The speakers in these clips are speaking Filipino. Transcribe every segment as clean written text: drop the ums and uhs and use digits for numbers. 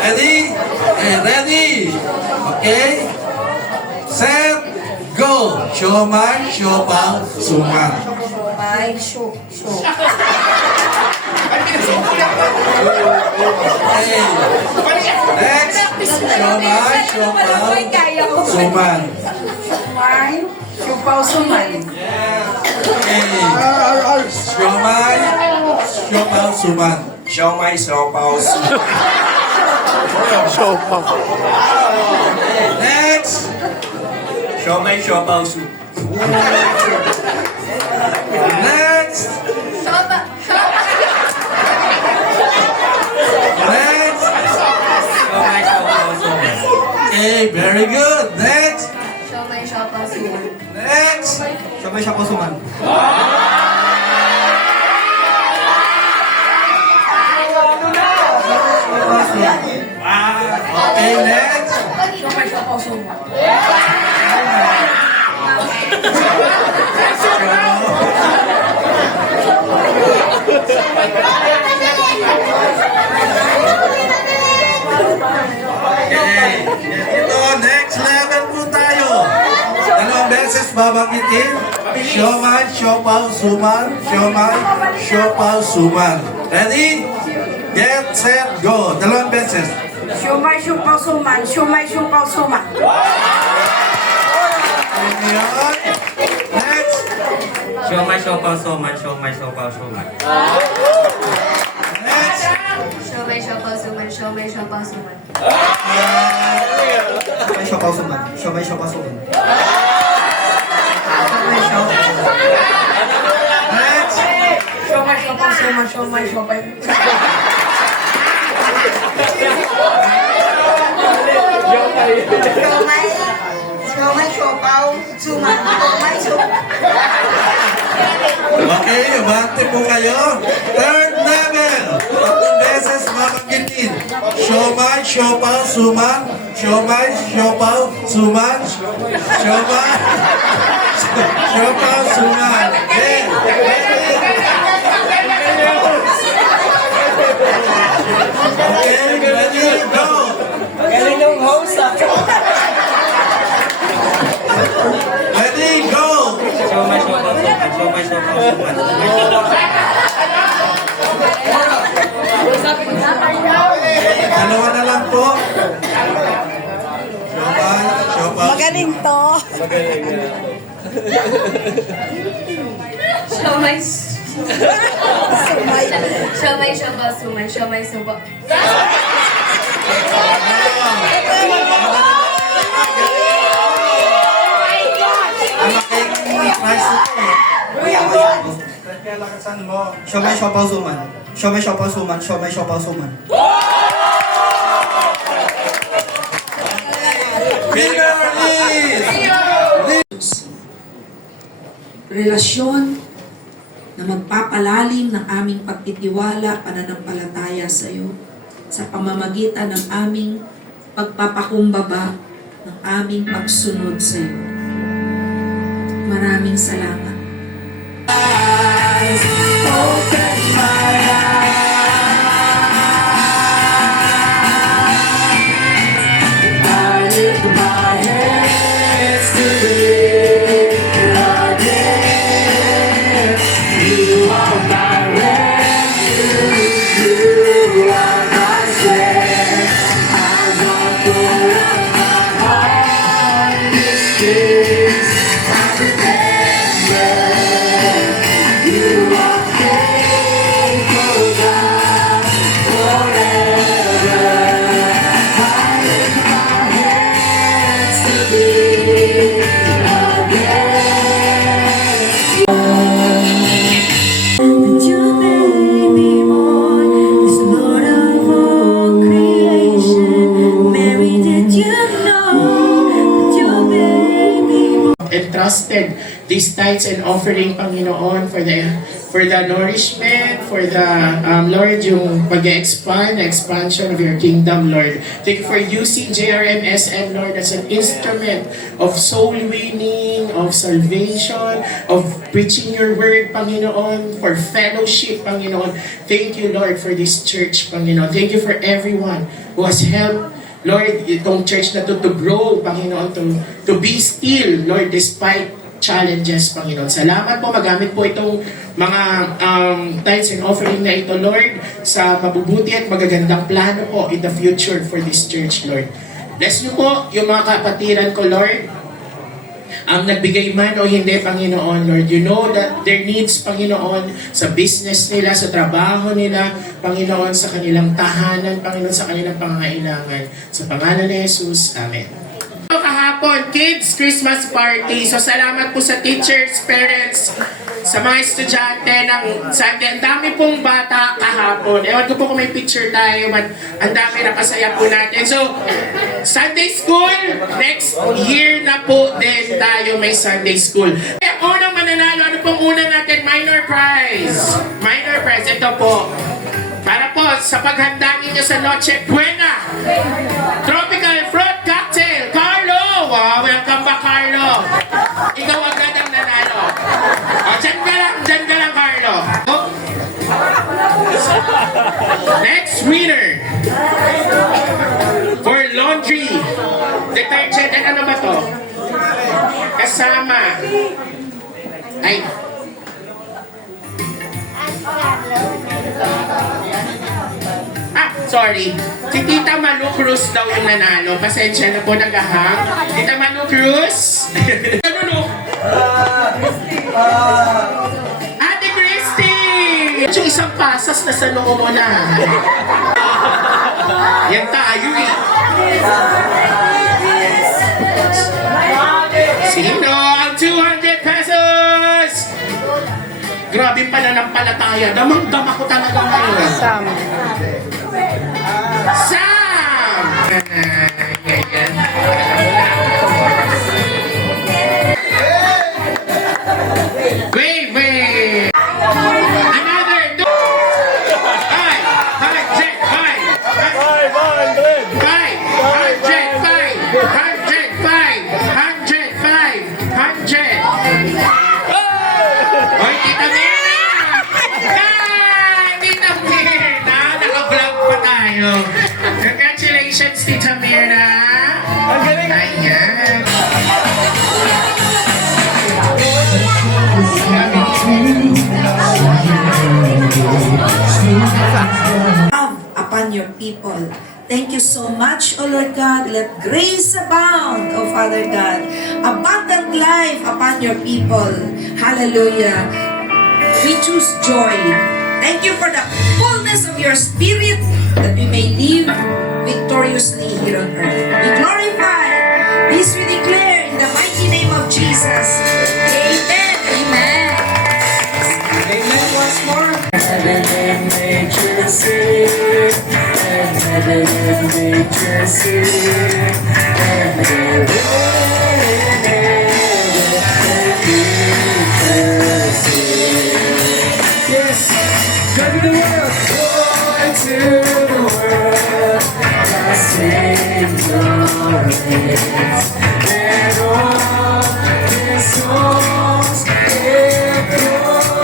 Ready? Ready? Okay? Set, go! Siomay, siopaw, suman. Siomay, show. Okay. Next, siomay, siopaw, suman. Siomay, siopaw, suman. Okay. Siomay, siopaw, suman. Siomay, siopaw, suman. Next, Siomay, siopaw, suman. next, next. Siomay, siopaw, suman. Okay, very good. Next, Siomay, siopaw, suman. next. Siomay, siopaw, suman. Okay, next. Siomay, siopaw, suman. Okay. Ito, next level po tayo. Dalawang beses babanggitin. Siomay, siopaw, suman. Siomay, siopaw, suman. Ready? Get, set, go. Dalawang beses. Siomay, siopaw, suman. Siomay, siopaw, suman. Ayan. Next. Siomay, siopaw, suman. Siomay, siopaw, suman. Next. Siomay, siopaw, suman. Siomay, siopaw, suman. Siomay, siopaw, suman. Siomay, siopaw, suman. Next. Siomay, siopaw, suman. Siomay, siopaw. Siomay, siopaw, suman. Siomay, siopaw. Okay, abante po kayo. Third level. Tatlong beses babanggitin. Siomay, siopaw, suman. Siomay, siopaw, suman. Siomay, siopaw, suman. Okay. Okay, ready, go. Galing ng host ah. Ready, go. Siomay, siopaw, suman. Siomay, siopaw, suman. Dalawa na lang po. Siomay, siopaw. Magaling to. Siomay, siomay, siopaw, suman. Siomay, siopaw. Kaya lakasan mo. Siomay, siopaw, suman. Siomay, siopaw, suman. Siomay, siopaw, suman. Winner is... Relasyon na magpapalalim ng aming pagtitiwala, pananampalataya sa iyo sa pamamagitan ng aming pagpapakumbaba, ng aming pagsunod sa iyo. Maraming salamat. Entrusted these tithes and offering, Panginoon, for the nourishment, for the, Lord, yung pag-expand, expansion of your kingdom, Lord. Thank you for using JRMSM, Lord, as an instrument of soul winning, of salvation, of preaching your word, Panginoon, for fellowship, Panginoon. Thank you, Lord, for this church, Panginoon. Thank you for everyone who has helped, Lord, itong church na to grow, Panginoon, to be still, Lord, despite challenges, Panginoon. Salamat po, magamit po itong mga tithes and offering na ito, Lord, sa mabubuti at magagandang plano po in the future for this church, Lord. Bless niyo po yung mga kapatiran ko, Lord. Nagbigay man o hindi, Panginoon, Lord, you know that their needs, Panginoon, sa business nila, sa trabaho nila, Panginoon, sa kanilang tahanan, Panginoon, sa kanilang pangangailangan. Sa pangalan ni Jesus, Amen. Kahapon, kids Christmas party. So salamat po sa teachers, parents, sa mga estudyante ng Sunday. Ang dami pong bata kahapon. Ewan ko po kung may picture tayo, but ang dami na pasaya po natin. So, Sunday school, next year na po din tayo may Sunday school. Unang mananalo, ano pong una natin? Minor prize. Minor prize, ito po. Para po sa paghanda ninyo sa Noche Buena. Tropical fruit cocktail. Carlo! Wow, welcome back, Carlo. Ikaw agad ang nanalo. O, dyan ka lang, Carlo. Oh. Next winner. For laundry. Detergent, ano ba to? Kasama. Ay. Sorry. Si Tita Malu Cruz daw yung nanalo. Pasensya na po, nagahang. Tita Malu Cruz? Ano no? Ate Christy! Yung isang pasas na sa noo mo na. Yan tayo eh. Sino ang 200 pesos? Grabe pananampalataya. Damang-dama ko talaga ngayon. Sam! Wait! Another 2! 100! Hoy, Tita Mirna! Tita Mirna! Naka-vlog pa tayo. Congratulations, Tita Mirna! Ang galing! Ayan! Love upon your people. Thank you so much, O Lord God. Let grace abound, O Father God. Abundant life upon your people. Hallelujah. We choose joy. Thank you for the fullness of your spirit that we may live victoriously here on earth. We glorify. This we declare in the mighty name of Jesus. Amen. Amen. Amen once more. Heaven and nature sing, and heaven and nature sing, and heaven and nature sing. Yes, go to the world, go into the world, the saints of his, and all his souls implore.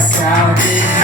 Sounding